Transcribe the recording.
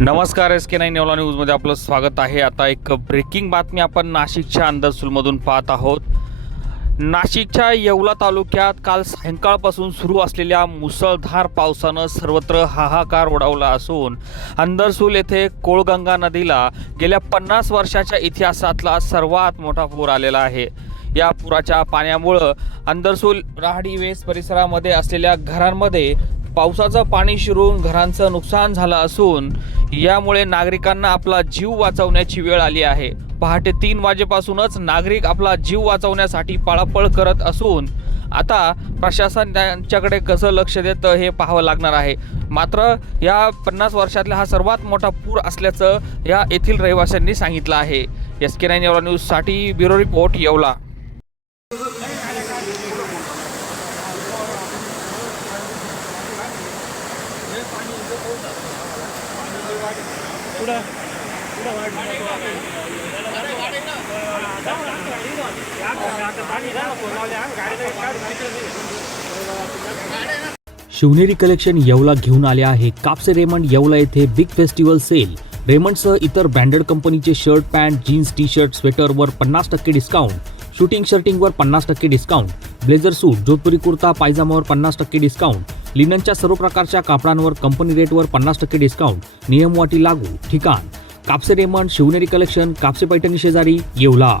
नमस्कार S K nine नेवला न्यूजमध्ये आपलं स्वागत आहे. आता एक ब्रेकिंग बातमी आपण नाशिकच्या अंदरसूलमधून पाहत आहोत. नाशिकच्या येवला तालुक्यात काल सायंकाळपासून सुरू असलेल्या मुसळधार पावसानं सर्वत्र हाहाकार उडवला असून अंदरसूल येथे कोळगंगा नदीला गेल्या पन्नास वर्षाच्या इतिहासातला सर्वात मोठा पूर आलेला आहे. या पुराच्या पाण्यामुळं अंदरसूल राहडी वेस परिसरामध्ये असलेल्या घरांमध्ये पावसाचं पाणी शिरून घरांचं नुकसान झालं असून यामुळे नागरिकांना आपला जीव वाचवण्याची वेळ आली आहे. पहाटे तीन वाजेपासूनच नागरिक आपला जीव वाचवण्यासाठी पळापळ करत असून आता प्रशासन त्यांच्याकडे कसं लक्ष देतं हे पाहावं लागणार आहे. मात्र या पन्नास वर्षातला हा सर्वात मोठा पूर असल्याचं या येथील रहिवाशांनी सांगितलं आहे. एस के नाईन येवला न्यूजसाठी bureau report Yeola. Shivneri collection Yeola घेऊन आले आहे कापसे रेमंड येवला येथे बिग फेस्टिवल सेल. रेमंडसह इतर ब्रँडेड कंपनीचे shirt pant jeans T shirt स्वेटरवर पन्नास टक्के डिस्काउंट शूटिंग शर्टिंगवर पन्नास टक्के discount blazer suit Jodhpuri kurta पायजामावर पन्नास टक्के डिस्काउंट लिननच्या सर्व प्रकारच्या कापडांवर कंपनी रेटवर पन्नास टक्के डिस्काउंट नियमवाटी लागू ठिकाण. कापसे रेमंड शिवनेरी कलेक्शन कापसे पैठणी शेजारी येवला.